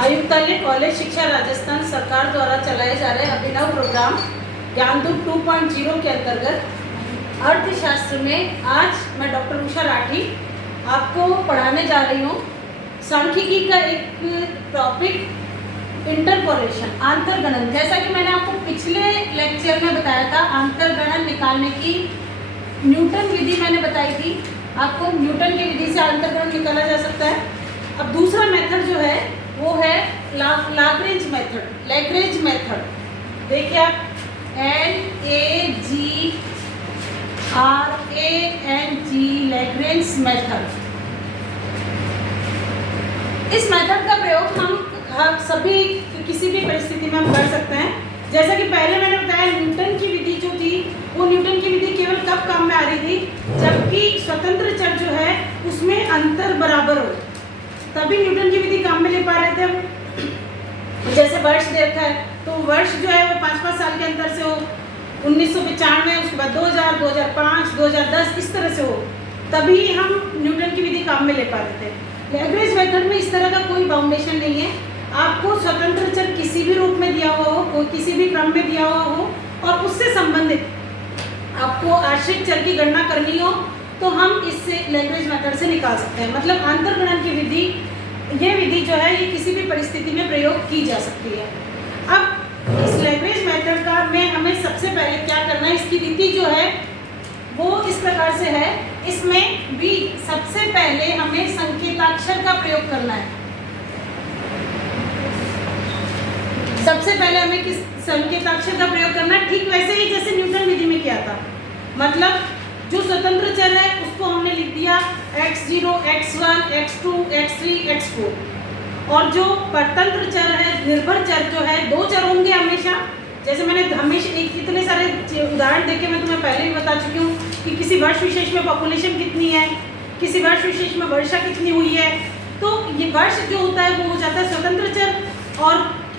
आयुक्तालय कॉलेज शिक्षा राजस्थान सरकार द्वारा चलाए जा रहे अभिनव प्रोग्राम ज्ञानदूत 2.0 के अंतर्गत अर्थशास्त्र में आज मैं डॉक्टर उषा राठी आपको पढ़ाने जा रही हूँ। सांख्यिकी का एक टॉपिक इंटरपोलेशन, आंतरगणन। जैसा कि मैंने आपको पिछले लेक्चर में बताया था, आंतरगणन निकालने की न्यूटन विधि मैंने बताई थी आपको। न्यूटन की विधि से आंतरगणन निकाला जा सकता है। अब दूसरा मेथड जो है वो है लाग्रेंज मेथड, लैग्रेंज मेथड। देखिए आप LAGRANG, लैग्रेंज मेथड। इस मेथड का प्रयोग हम सभी किसी भी परिस्थिति में हम कर सकते हैं। जैसा कि पहले मैंने बताया, न्यूटन की विधि जो थी वो न्यूटन की विधि केवल कब काम में आ रही थी, जबकि स्वतंत्र चर जो है उसमें अंतर बराबर हो, तभी न्यूटन की विधि काम में ले पा रहे थे हम। जैसे वर्ष देखा है तो वर्ष जो है वो 5-5 साल के अंतर से हो, 1995, उसके बाद 2000, 2005, 2010, इस तरह से हो, तभी हम न्यूटन की विधि काम में ले पा रहे थे। लैग्रेंज मेथड में इस तरह का कोई बाउंडेशन नहीं है। आपको स्वतंत्र चर किसी भी रूप में दिया हुआ हो, किसी भी क्रम में दिया हुआ हो, और उससे संबंधित आपको आश्रित चर की गणना करनी हो तो हम इससे लैग्रेंज मेथड से निकाल सकते हैं। मतलब आंतरगणन की विधि, ये विधि जो है ये किसी भी परिस्थिति में प्रयोग की जा सकती है। अब इस लैग्रेंज मेथड का में हमें सबसे पहले क्या करना है, इसकी रीति जो है वो इस प्रकार से है। इसमें भी सबसे पहले हमें संकेताक्षर का प्रयोग करना है। सबसे पहले हमें किस संकेताक्षर का प्रयोग करना है, ठीक वैसे ही जैसे न्यूटन विधि में किया था। मतलब जो स्वतंत्र चर है उसको हमने लिख दिया x0, x1, x2, x3, x4, और जो परतंत्र चर है, निर्भर चर जो है, दो चर होंगे हमेशा। जैसे मैंने हमेशा इतने सारे उदाहरण देके मैं तुम्हें पहले भी बता चुकी हूँ कि किसी वर्ष विशेष में पॉपुलेशन कितनी है, किसी वर्ष विशेष में वर्षा कितनी हुई है, तो ये वर्ष जो होता है वो हो जाता है स्वतंत्र चर, और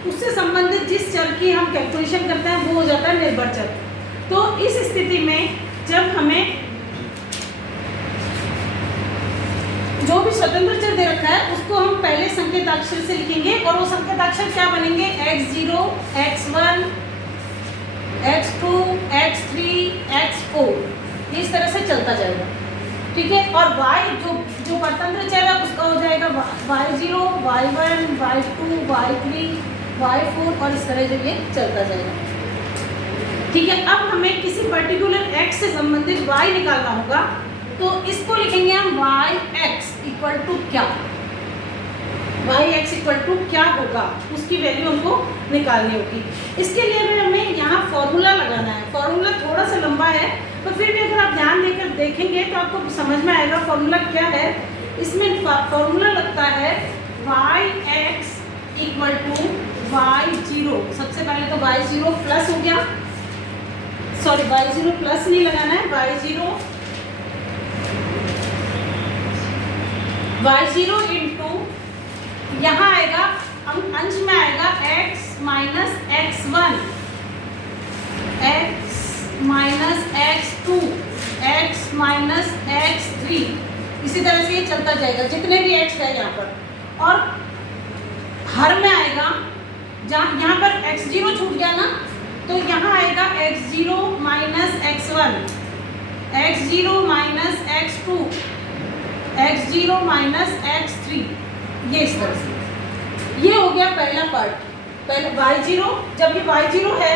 उससे संबंधित जिस चर की हम कैलकुलेशन करते हैं वो हो जाता है निर्भर चर। तो इस स्थिति में जब हमें जो भी स्वतंत्र चर दे रखा है उसको हम पहले संकेताक्षर से लिखेंगे, और वो संकेताक्षर क्या बनेंगे, x0, x1, x2, x3, x4, इस तरह से चलता जाएगा। ठीक है। और y जो परतंत्र चर है उसका हो जाएगा y0, y1, y2, y3, y4, और इस तरह जो ये चलता जाएगा। ठीक है। अब हमें किसी पर्टिकुलर x से संबंधित y निकालना होगा, तो इसको लिखेंगे हम yx इक्वल टू क्या, yx इक्वल टू क्या होगा, उसकी वैल्यू हमको निकालनी होगी। इसके लिए हमें यहाँ फॉर्मूला लगाना है। फॉर्मूला थोड़ा सा लंबा है, तो फिर भी अगर आप ध्यान देकर देखेंगे तो आपको समझ में आएगा फॉर्मूला क्या है। इसमें फॉर्मूला लगता है yx इक्वल टू y0। सबसे पहले तो y0 प्लस हो गया, सॉरी y0 प्लस नहीं लगाना है, y0 इंटू यहाँ आएगा, अंश में आएगा x minus x1, x minus x2, x minus x3, इसी तरह से ये चलता जाएगा जितने भी x है यहाँ पर। और हर में आएगा, जहाँ यहाँ पर x0 छूट गया ना, तो यहाँ आएगा x0 minus x1, x0 minus x2, x0 minus x3, ये इस तरह से। ये हो गया पहला पार्ट। पहले y0, जब ये y0 है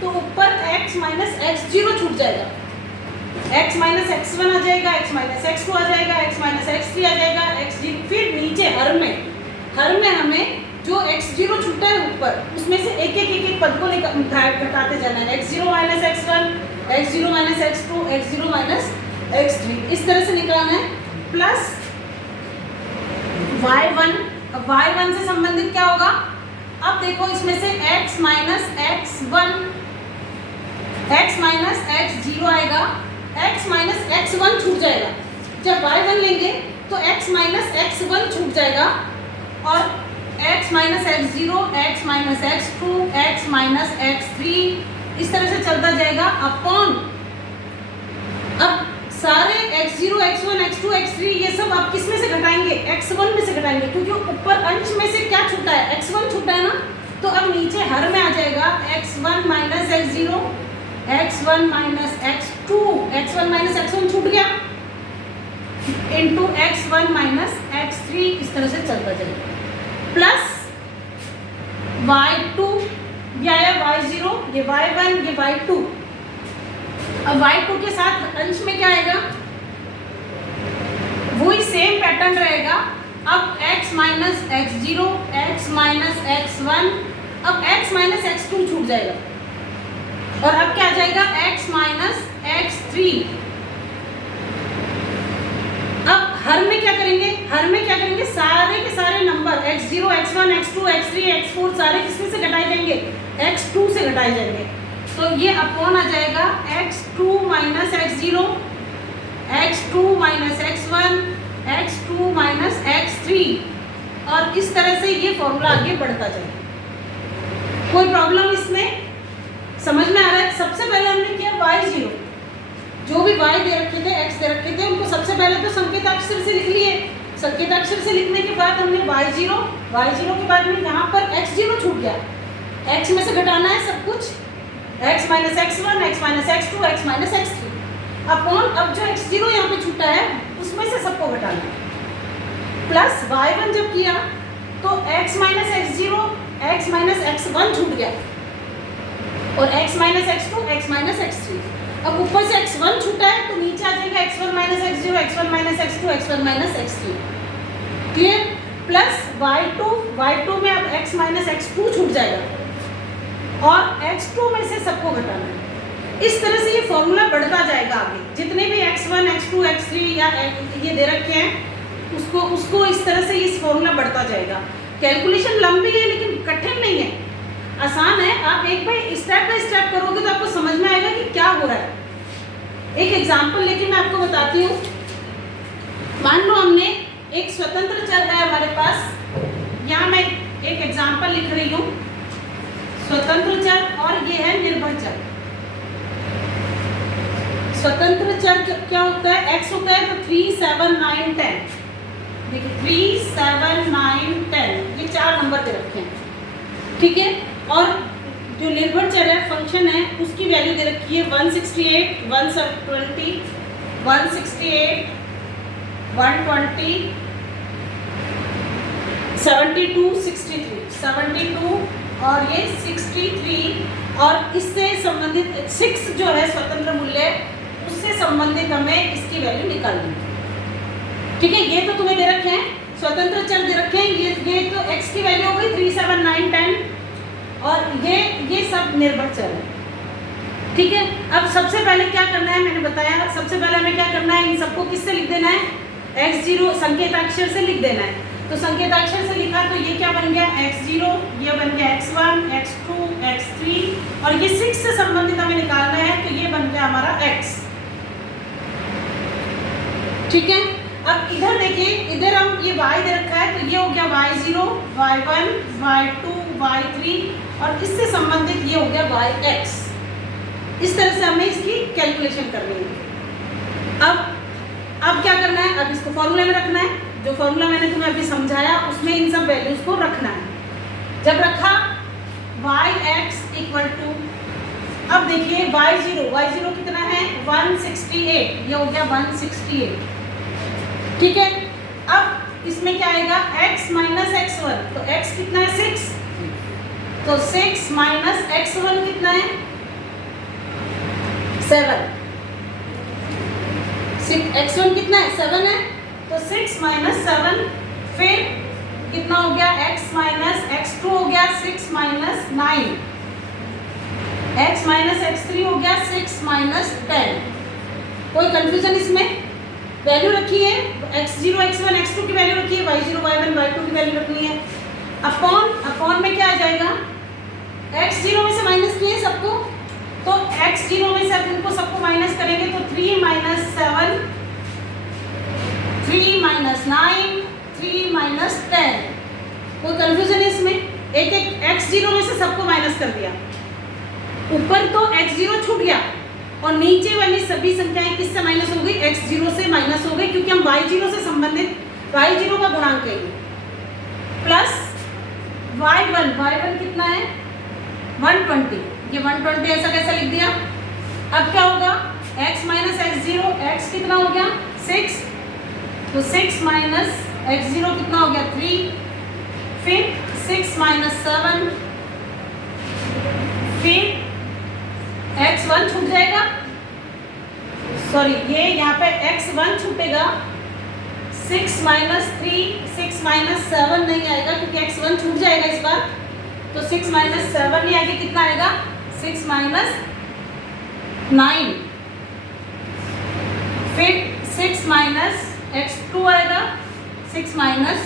तो ऊपर x माइनस x0 छूट जाएगा, x माइनस x1 आ जाएगा, x माइनस x2 आ जाएगा, x माइनस x3 आ जाएगा, x0, फिर नीचे हर में हमें जो x0 छूटा है ऊपर, उसमें से एक एक पद को घटाते जाना है। x0 minus x1, x0 minus x2, x0 minus x3, इस तरह से निकालना है। प्लस y1, अब y1 से संबंधित क्या होगा, अब देखो इसमें से x minus x1, x minus x0 आएगा, x माइनस x1 छूट जाएगा। जब y1 लेंगे तो x माइनस x1 छूट जाएगा, और x minus x0, x minus x2, x minus x3, इस तरह से चलता जाएगा अपॉन। अब सारे x0, x1, x2, x3 ये सब आप किस में से घटाएंगे? x1 में से घटाएंगे, क्योंकि ऊपर अंश में से क्या छूटा है? x1 छूटा है ना। तो अब नीचे हर में आ जाएगा x1 minus x0, x1 minus x2, x1 minus x1 छूट गया, इंटू x1 माइनस x3, इस तरह से चलता जाएगा, प्लस y2, ये आया y0, ये y1, ये y2। अब y2 के साथ अंश में क्या आएगा? वही सेम पैटर्न रहेगा। अब x minus x0, x minus x1, अब x माइनस x2 छूट जाएगा, और अब क्या आ जाएगा? x minus x3। अब हर में क्या करेंगे? हर में क्या करेंगे? सारे के सारे number x0, x1, x2, x3, x4 सारे किसमें से घटाए जाएंगे? x2 से घटाए जाएंगे। तो ये अपॉन आ जाएगा x2 minus x0, x2 minus x1, x2 minus x3, और इस तरह से ये फॉर्मूला आगे बढ़ता जाएगा। कोई प्रॉब्लम इसमें समझ में आ रहा है? सबसे पहले हमने किया y0, जो भी y दे रखे थे, x दे रखे थे, उनको सबसे पहले तो संकेताक्षर से लिख लिए। संकेताक्षर से लिखने के बाद हमने y0 के बाद में यहाँ पर x0 छूट गया, x में से घटाना है सब कुछ, x minus x1, x minus x2, x minus x3 upon, अब जो x0 यहाँ पे छूटा है उसमें से सबको घटाना है, प्लस y1 जब किया तो x minus x0, x minus x1 छूट गया, और x minus x2, x minus x3। अब ऊपर से x1 छूटा है तो नीचे आ जाएगा x1 minus x0, x1 minus x2, x1 minus x3। Clear? Plus y2 में अब x माइनस x2 छूट जाएगा, और x2 में से सबको घटाना है। इस तरह से ये फॉर्मूला बढ़ता जाएगा आगे, जितने भी x1, x2, x3 या ये दे रखे हैं उसको इस तरह से इस फॉर्मूला बढ़ता जाएगा। कैलकुलेशन लंबी है लेकिन कठिन नहीं है, आसान है। आप एक बार स्टेप बाय स्टेप करोगे तो आपको समझ में आएगा कि क्या हो रहा है। एक एग्जांपल लेके मैं आपको बताती हूँ। मान लो हमने एक स्वतंत्र चर है हमारे पास, यहाँ मैं एक एग्जांपल लिख रही हूँ, स्वतंत्र चर, और ये है निर्भर चर। स्वतंत्र चर क्या होता है? x होता है तो 3, 7, 9, 10। देखिए 3, 7, 9, 10 ये 4 नंबर दे रखे हैं, ठीक है। और जो निर्भर चर है, फंक्शन है, उसकी वैल्यू दे रखी है 168, 120, 168, 120, 72, 63, 72 और ये 63, और इससे संबंधित 6 जो है स्वतंत्र मूल्य, उससे संबंधित हमें इसकी वैल्यू निकालनी है, ठीक है। ये तो तुम्हें दे रखे हैं, स्वतंत्र चर दे रखे हैं, ये तो x की वैल्यू हो गई 3, 7, 9, 10, और ये सब निर्भर चर है, ठीक है। अब सबसे पहले क्या करना है, मैंने बताया, सबसे पहले हमें क्या करना है, इन सबको किससे लिख देना है? x0 संकेताक्षर से लिख देना है। तो संकेताक्षर से लिखा तो ये क्या बन गया? x0, ये बन गया x1, x2, x3, और ये 6 से संबंधित हमें निकालना है, तो ये बन गया हमारा x, ठीक है। अब इधर देखिए, इधर हम ये y दे रखा है, तो ये हो गया y0, y1, y2, y3, और इससे संबंधित ये हो गया yx। इस तरह से हमें इसकी कैलकुलेशन करनी है। अब क्या करना है? अब इसको फॉर्मूले में रखना है। जो फॉर्मूला मैंने तुम्हें अभी समझाया उसमें इन सब वैल्यूज को रखना है। जब रखा yx इक्वल टू, अब देखिए y0 कितना है? 168, ये हो गया 168, ठीक है। अब इसमें क्या आएगा? x माइनस x1, तो x कितना है? 6, तो 6 माइनस x1 कितना है? 7। x1 कितना है? 7 है, तो 6 माइनस 7, फिर कितना हो गया? x माइनस x2 हो गया 6 माइनस 9, x माइनस x3 हो गया 6 माइनस 10। कोई कंफ्यूजन इसमें? वैल्यू रखी है, x0, x1, x2 की वैल्यू रखी है, y0, y1, y2 की वैल्यू रखनी है। अपॉन में क्या आ जाएगा? x0 में से माइनस किए सबको, तो x0 में से इनको सबको माइनस करेंगे तो 3 माइनस 7, 3 माइनस 9, 3 माइनस 10। कोई कंफ्यूजन है इसमें? एक x0 में से सबको माइनस कर दिया, ऊपर तो x0 छूट गया, और नीचे वाली सभी संख्याएं किससे माइनस हो गई, x0 से माइनस हो गई, क्योंकि हम y0 से संबंधित y0 का गुणांक है प्लस y1 कितना है 120, ये 120 ऐसा कैसा लिख दिया। अब क्या होगा x माइनस x0, x कितना हो गया 6, तो 6 माइनस x0 कितना हो गया 3, फिर 6 माइनस 7, फिर x1 छूट जाएगा, सॉरी ये यहाँ पे x1 छूटेगा, 6 माइनस 3, 6 माइनस 7 नहीं आएगा क्योंकि x1 छूट जाएगा इस बार, तो 6 माइनस 7 नहीं आएगा, कितना आएगा 6 माइनस 9, फिर 6 माइनस x2 आएगा, 6 माइनस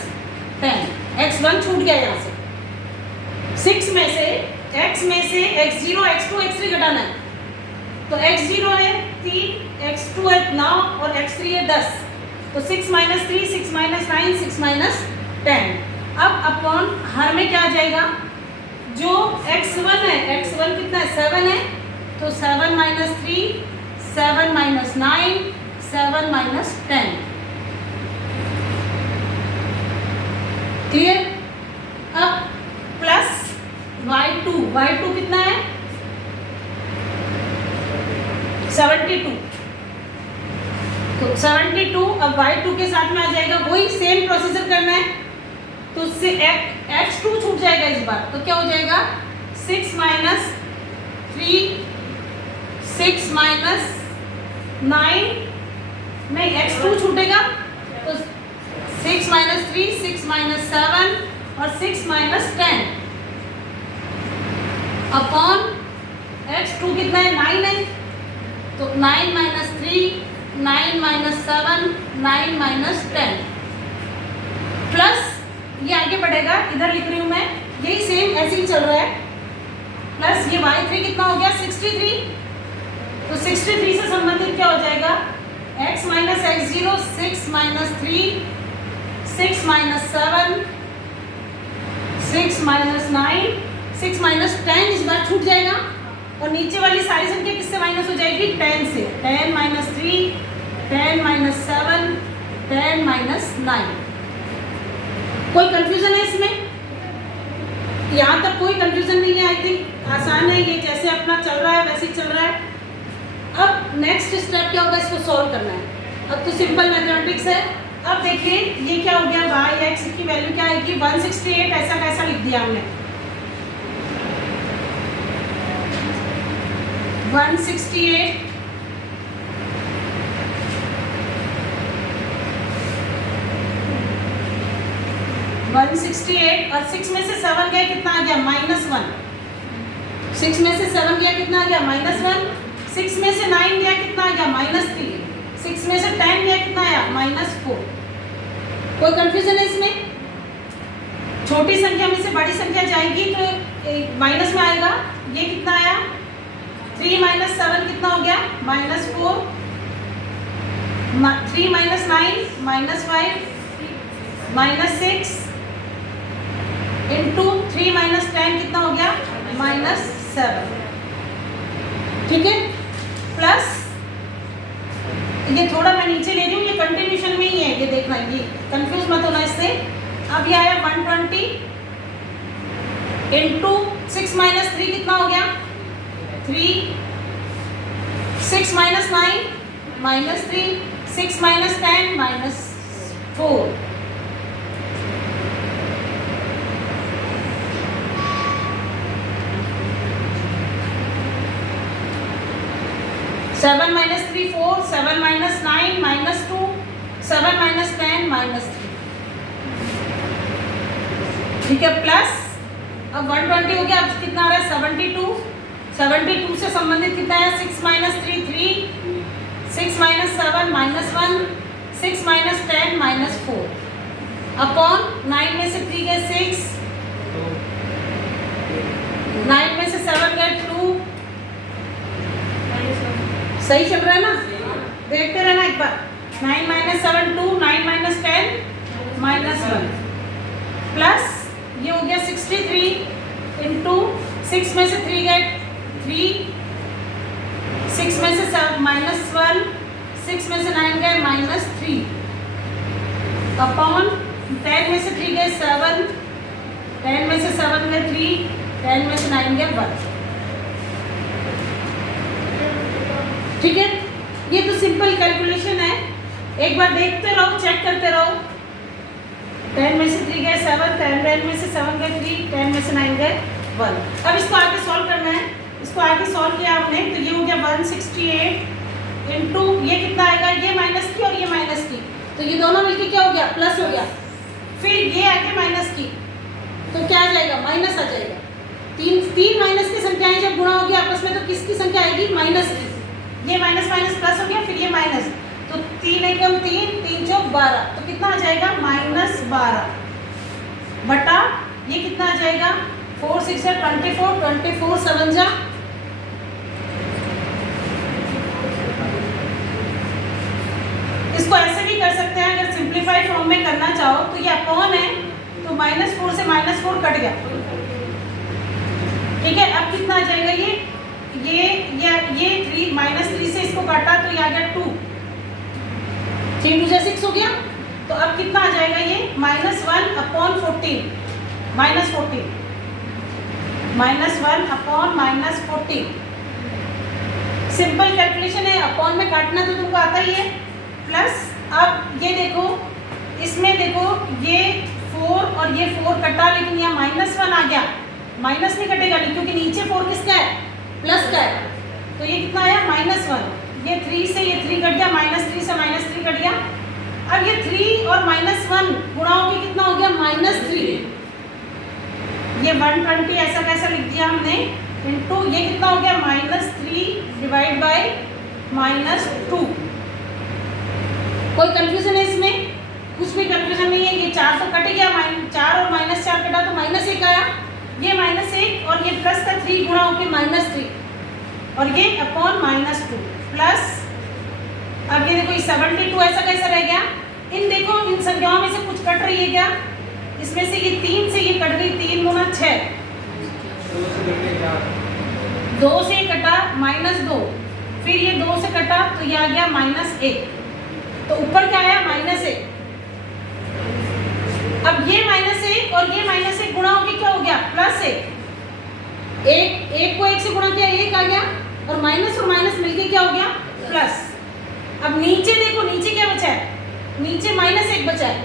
10, x1 छूट गया यहाँ से। 6 में से x में से x0, x2, x3 घटाना है, तो x0 है 3, x2 है 9 और x3 है 10, तो 6 माइनस 3, 6 माइनस 9, 6 माइनस 10। अब अपॉन हर में क्या आ जाएगा, जो x1 है, x1 कितना है 7 है, तो 7 माइनस 3, 7 माइनस 9, 7 माइनस 10। क्लियर। अब प्लस y2 कितना है 72, तो 72 अब y2 के साथ में आ जाएगा, वही सेम प्रोसीजर करना है, तो उससे x2 छूट जाएगा इस बार, तो क्या हो जाएगा 6 माइनस 3, 6 माइनस 9 में x2 छूटेगा, तो 6 माइनस 3, 6 माइनस 7 और 6 माइनस 10 अपॉन x2 कितना है 9 है, तो 9 माइनस 3, 9 माइनस 7, 9 माइनस 10 प्लस ये आगे बढ़ेगा, इधर लिख रही हूँ मैं, यही सेम ऐसे ही चल रहा है, प्लस ये y3 कितना हो गया 63, तो 63 से संबंधित क्या हो जाएगा x minus x0, 6 minus 3, 6 minus 7, 6 minus 9, 6 minus 10 इस बार छूट जाएगा, और नीचे वाली सारी संख्या किससे माइनस हो जाएगी 10 से, 10 माइनस 3, 10 माइनस 7, 10 माइनस 9। कोई कंफ्यूजन है इसमें? यहाँ तक कोई कंफ्यूजन नहीं है, आई थिंक आसान है, ये जैसे अपना चल रहा है वैसे ही चल रहा है। अब नेक्स्ट स्टेप क्या होगा, इसको सॉल्व करना है। अब तो सिंपल मैथमेटिक्स है। अब देखिए ये क्या हो गया, y x की वैल्यू क्या आएगी 168, ऐसा कैसा लिख दिया हमने 168, और 6 में से 7 गया कितना आ गया -1, 6 में से 7 गया कितना आ गया -1, 6 में से 9 गया कितना आ गया -3, 6 में से 10 गया कितना आया -4। कोई कंफ्यूजन है इसमें? छोटी संख्या में से बड़ी संख्या जाएगी तो माइनस में आएगा। ये कितना आया 3 माइनस 7 कितना हो गया -4, 3 माइनस 9 -5 -6 इंटू 3 माइनस 10 कितना हो गया -7। ठीक है, प्लस ये थोड़ा मैं नीचे ले रही हूँ, ये कंटिन्यूशन में ही है, ये देखना, ये कंफ्यूज मत होना इससे। अब ये आया 120 इंटू 6 माइनस 3 कितना हो गया 3, 6 minus 9 -3, 6 minus 10 -4। 7 minus 3 4, 7 minus 9 -2, 7 minus 10 -3। ठीक है, प्लस अब 120 हो गया, अब कितना आ रहा है 72, 72 से संबंधित कितना है 6 माइनस 3 3, 6 माइनस 7 -1, 6 माइनस 10 -4 अपॉन 9 में से 3 गए 6, 9 में से 7 गए 2। सही चल रहा है ना, देखते रहना एक बार। 9 माइनस 7 2, 9 माइनस 10 -1 प्लस ये हो गया 63 इंटू 6 में से 3 गए 3, 6 में से अपॉन 10 में से 3 गए 7, 10 में से 7 गए 3, 10 में से 9 गए 1। ठीक है, ये तो सिंपल कैलकुलेशन है। एक बार देखते रहो, चेक करते रहो। 10 में से 3 गए 7, 10 में से 7 गए 3, 10 में से 9 गए 1। अब इसको आगे सॉल्व करना है। इसको आगे सॉल्व किया आपने तो ये हो गया 168 इंटू ये कितना आएगा, ये माइनस की और ये माइनस की, तो ये दोनों मिलके क्या हो गया, प्लस हो गया। फिर ये आगे माइनस की तो क्या आ जाएगा, माइनस आ जाएगा। तीन माइनस की संख्याएं जब गुणा होगी आपस में तो किसकी संख्या आएगी, माइनस की। ये माइनस माइनस प्लस हो गया, फिर ये माइनस, तो 3 एकम 3, 3 चौक 12, तो कितना आ जाएगा -12 बटा ये कितना आ जाएगा 4 6 24, 24 7 जा, इसको ऐसे भी कर सकते हैं। अगर सिंप्लीफाई फॉर्म में करना चाहो तो ये अपॉन है तो -4 से -4 कट गया। ठीक है, अब कितना आ जाएगा ये 3 -3 से इसको काटा तो ये आ गया 2, 3 2 6 हो गया। तो अब कितना आ जाएगा ये -1 अपॉन 14, -14 -1 अपॉन -14। सिंपल कैलकुलेशन है, अपॉन में काटना तो तुमको आता ही है। प्लस अब ये देखो, इसमें देखो ये 4 और ये 4 कटा, लेकिन यहाँ -1 आ गया, माइनस नहीं कटेगा नहीं क्योंकि नीचे 4 किसका है, प्लस का है। तो ये कितना आया -1, ये 3 से ये 3 कट गया, -3 से -3 कट गया। अब ये 3 और -1 गुणा होके कितना हो गया -3, ये 120 ऐसा कैसा लिख दिया हमने, इनटू ये कितना हो गया -3 डिवाइड बाय -2। कोई कंफ्यूजन है इसमें, कुछ भी कंफ्यूजन नहीं है। ये 4 तो कट गया, 4 और -4 कटा तो -1 आया, ये -1 और ये प्लस का 3 गुणा होके -3 और ये अपॉन -2 प्लस, अब ये देखो ये 72 ऐसा कैसा रह गया। इन देखो इन संख्याओं में से कुछ कट रही है क्या, इसमें से ये 3 से ये कट गई, 3 गुना 6, 2 से ये कटा -2, फिर ये 2 से कटा तो ये आ गया -1, तो ऊपर क्या आया -1। अब ये -1 और ये -1 गुणा होके क्या हो गया +1, एक को 1 से गुणा किया 1 आ गया, और माइनस और माइनस मिलके क्या हो गया प्लस। अब नीचे देखो, नीचे क्या बचा है, नीचे -1 बचा है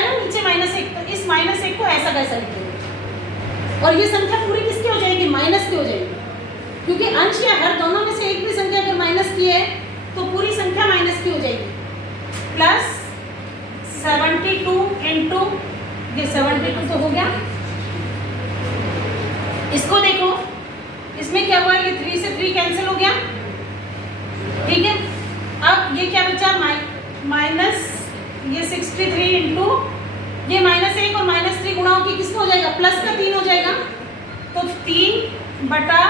ना, नीचे -1, तो इस -1 को ऐसा कैसा लिखेंगे और ये संख्या पूरी किसकी हो जाएगी, माइनस की हो जाएगी, क्योंकि अंश या हर दोनों में से एक भी संख्या अगर माइनस की है तो पूरी संख्या माइनस की हो जाएगी। प्लस 72 इंटू ये 72 तो हो गया। इसको देखो, इसमें क्या हुआ, ये 3 से 3 कैंसिल हो गया। ठीक है, अब ये क्या बचा, माइनस ये 63 इंटू ये -1 और -3 गुणा होकर किसका हो जाएगा, प्लस का 3 हो जाएगा, तो 3 बटा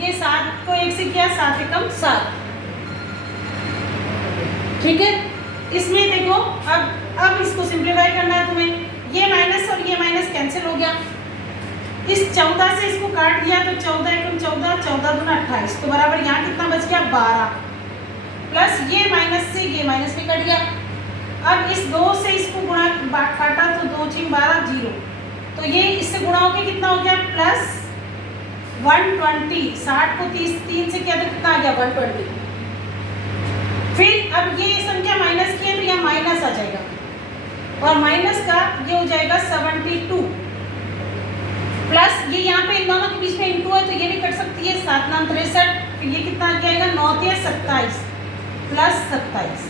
ये 7 को 1 से किया, 7 एकम 7। ठीक है, इसमें देखो अब इसको सिंप्लीफाई करना है तुम्हें, ये माइनस और ये माइनस कैंसिल हो गया। इस 14 से इसको काट दिया तो 14 एकम 14, 14 दूना 28, तो बराबर यहाँ कितना बच गया 12, प्लस ये माइनस से ये माइनस भी कट गया। अब इस 2 से इसको गुणा काटा तो 2 3 12 0, तो ये इससे गुणा होके कितना हो गया प्लस 120, 60 को 3 से किया तो कितना आ गया 120। फिर अब ये संख्या माइनस की है तो यहाँ माइनस आ जाएगा, और माइनस का ये हो जाएगा 72, प्लस ये यहाँ पे इन दोनों के बीच में इंटू है तो ये भी कट सकती है, 7 9 63, फिर ये कितना आ जाएगा 9 3 27 प्लस 27।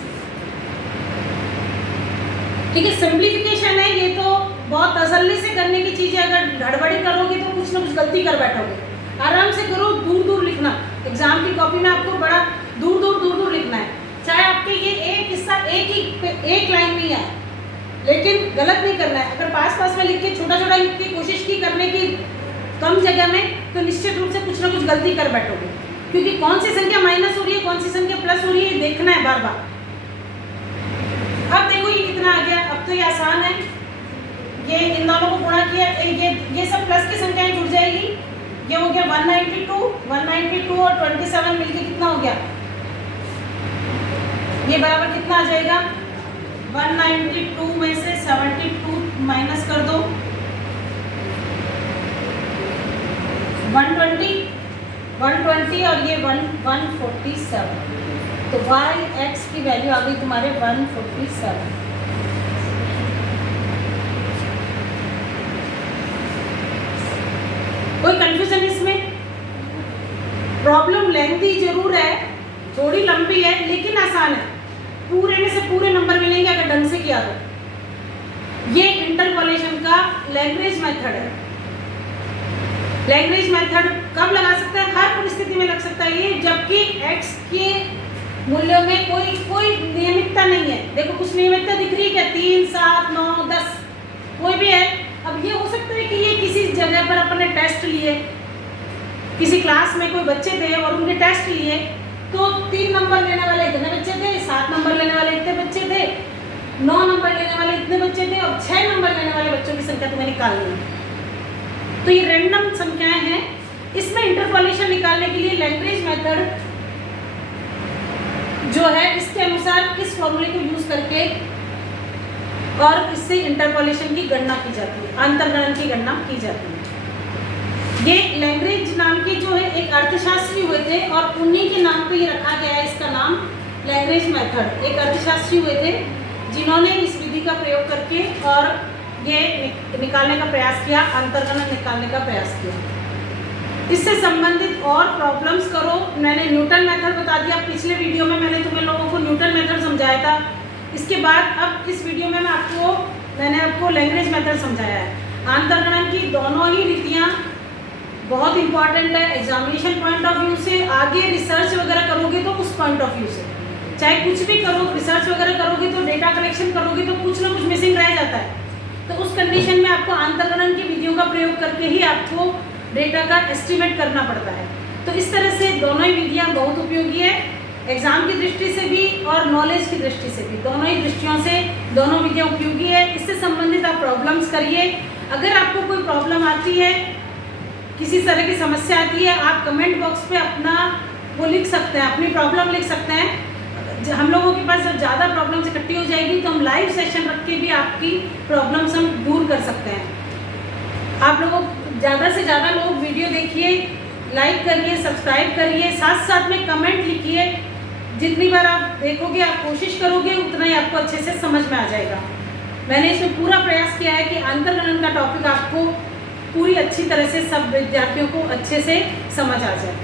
ठीक है, सिंप्लीफिकेशन है, ये तो बहुत तसल्ली से करने की चीज़ है। अगर गड़बड़ी करोगे तो कुछ ना कुछ गलती कर बैठोगे। आराम से करो, दूर दूर लिखना, एग्जाम की कॉपी में आपको बड़ा दूर दूर लिखना है, चाहे आपके ये एक हिस्सा एक लाइन में ही आए, लेकिन गलत नहीं करना है। अगर पास में लिख के छोटा छोटा लिख के कोशिश की करने की कम जगह में, तो निश्चित रूप से कुछ ना कुछ गलती कर बैठोगे, क्योंकि कौन सी संख्या माइनस हो रही है, कौन सी संख्या प्लस हो रही है, देखना है बार बार। अब देखो ये कितना आ गया, अब तो ये आसान है, ये इन दोनों को गुणा किया, ये सब प्लस की संख्याएं जुड़ जाएगी, ये हो गया 192 और 27 मिलके कितना हो गया, ये बराबर कितना आ जाएगा 192 में से 72 माइनस कर दो, 120 और ये 147, तो y x की वैल्यू आ गई तुम्हारे 147। कोई कंफ्यूजन इसमें? प्रॉब्लम लेंथी जरूर है, थोड़ी लंबी है, लेकिन आसान है। पूरे में से पूरे नंबर मिलेंगे अगर ढंग से किया तो। ये इंटरपोलेशन का लैग्रेंज मेथड है। लैग्रेंज मेथड कब लगा सकता है? हर परिस्थिति में लग सकता है ये, जबकि x के मूल्यों में कोई नियमितता नहीं है। देखो कुछ नियमितता दिख रही है क्या? 3, 7, 9, 10 कोई भी है। अब ये हो सकता है कि ये किसी जगह पर अपने टेस्ट लिए, किसी क्लास में कोई बच्चे थे और उनके टेस्ट लिए, तो 3 नंबर लेने वाले इतने बच्चे थे, 7 नंबर लेने वाले इतने बच्चे थे, 9 नंबर लेने वाले इतने बच्चे थे और 6 नंबर लेने वाले बच्चों की संख्या तुम्हें निकालनी है। तो ये रैंडम संख्याएं हैं। इसमें इंटरपोलेशन निकालने के लिए लैग्रेंज मेथड जो है इसके अनुसार इस फॉर्मूले को यूज करके और इससे इंटरपोलेशन की गणना की जाती है, अंतर्गणन की गणना की जाती है। ये लैग्रेंज नाम के जो है एक अर्थशास्त्री हुए थे और उन्हीं के नाम पे ये रखा गया है, इसका नाम लैग्रेंज मेथड। एक अर्थशास्त्री हुए थे जिन्होंने इस विधि का प्रयोग करके और ये निकालने का प्रयास किया, अंतर्गणन निकालने का प्रयास किया। इससे संबंधित और प्रॉब्लम्स करो। मैंने न्यूटन मेथड बता दिया पिछले वीडियो में, मैंने तुम्हें लोगों को न्यूटन मेथड समझाया था। इसके बाद अब इस वीडियो में मैंने आपको लैग्रेंज मेथड समझाया है। अंतर्गणन की दोनों ही रीतियाँ बहुत इंपॉर्टेंट है एग्जामिनेशन पॉइंट ऑफ व्यू से। आगे रिसर्च वगैरह करोगे तो उस पॉइंट ऑफ व्यू से, चाहे कुछ भी करो, रिसर्च वगैरह करोगे तो डेटा कलेक्शन करोगे तो कुछ ना कुछ मिसिंग रह जाता है। तो उस कंडीशन में आपको अंतर्गणन की विधियों का प्रयोग करके ही आपको डेटा का एस्टिमेट करना पड़ता है। तो इस तरह से दोनों ही विधियाँ बहुत उपयोगी है, एग्जाम की दृष्टि से भी और नॉलेज की दृष्टि से भी। दोनों ही दृष्टियों से दोनों विधियाँ उपयोगी है। इससे संबंधित आप प्रॉब्लम्स करिए। अगर आपको कोई प्रॉब्लम आती है, किसी तरह की समस्या आती है, आप कमेंट बॉक्स पे अपना वो लिख सकते हैं, अपनी प्रॉब्लम लिख सकते हैं। हम लोगों के पास जब ज़्यादा प्रॉब्लम्स इकट्ठी हो जाएगी तो हम लाइव सेशन रख के भी आपकी प्रॉब्लम्स हम दूर कर सकते हैं। आप लोगों ज़्यादा से ज़्यादा लोग वीडियो देखिए, लाइक करिए, सब्सक्राइब करिए, साथ साथ में कमेंट लिखिए। जितनी बार आप देखोगे, आप कोशिश करोगे, उतना ही आपको अच्छे से समझ में आ जाएगा। मैंने इसमें पूरा प्रयास किया है कि अंतर्गणन का टॉपिक आपको पूरी अच्छी तरह से सब विद्यार्थियों को अच्छे से समझ आ जाए।